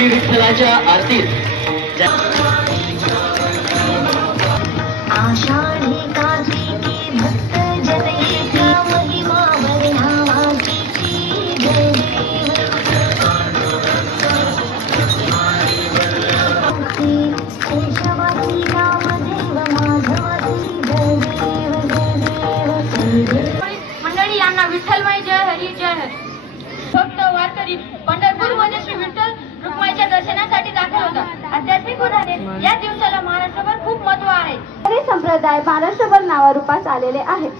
श्री विठ्ठलाच्या आरतीत आषाढी कार्तिकी भक्त जनयेचा महिमा वर्णावाची जय केशवाची रामदेव माधवाची जय देव मंडळी यांना विठ्ठलमाई जय हरी जय हरी. भक्त वारकरी पंढरपूरमध्ये श्री विठ्ठल रुक्माईच्या दर्शनासाठी दाखल होतात. आध्यात्मिक उदाहरणे या दिवसाला महाराष्ट्रभर खूप महत्व आहे. हे संप्रदाय महाराष्ट्रभर नावारूपास आलेले आहेत.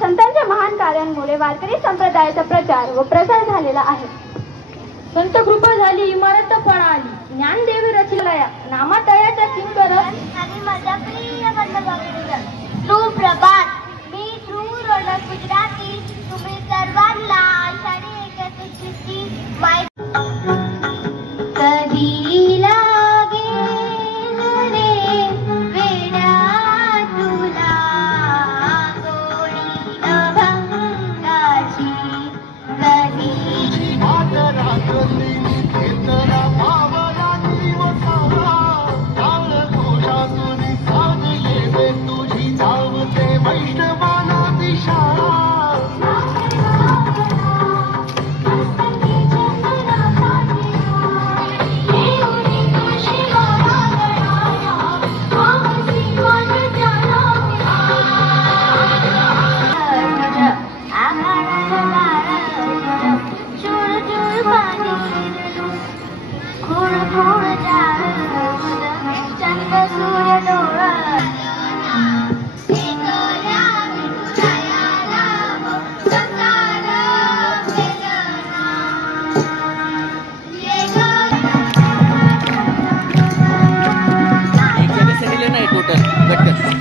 संतांच्या महान कार्यांमुळे वारकरी संप्रदायाचा प्रचार व प्रसार झालेला आहे. संत कृपा झाली इमारत फळ आली ज्ञानदेवी रचिलया नामातयाचा किंकर आणि माझ्या प्रिय बंधुभगिनींनो, सुप्रभात. मी ध्रुव रोलर गुजराती तुम्ही सर्वांना आषाढी एकादशीची माहिती कधी लागेल रे वेड्या तुला गोडी अभंगाची कधी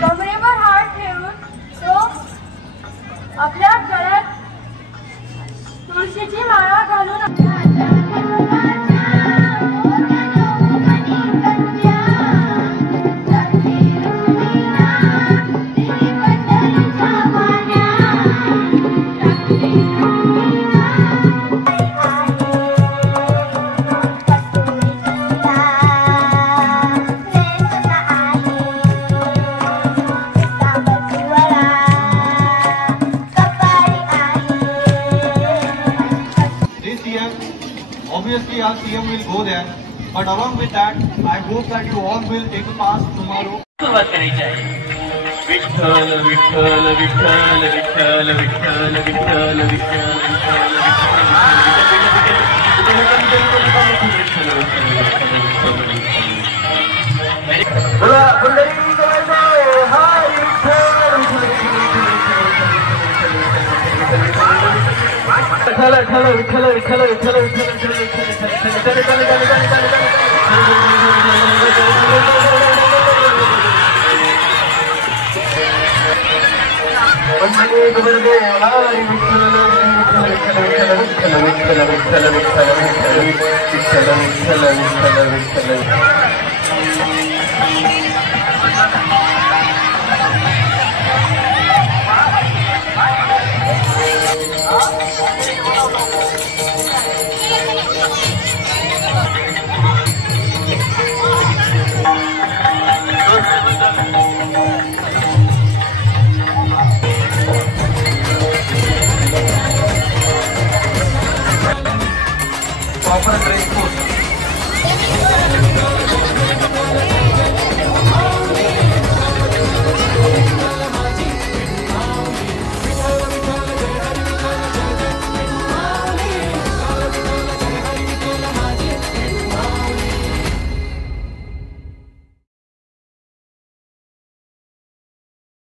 कमरेवर हात ठेवून तो आपल्या गळ्यात तुळशीची माळा घालून Obviously, our CM will go there, but along with that, I hope that you all will take a pass tomorrow. सुरुवात करायची आहे. विठ्ठल विठ्ठल विठ्ठल विठ्ठल विठ्ठल विठ्ठल विठ्ठल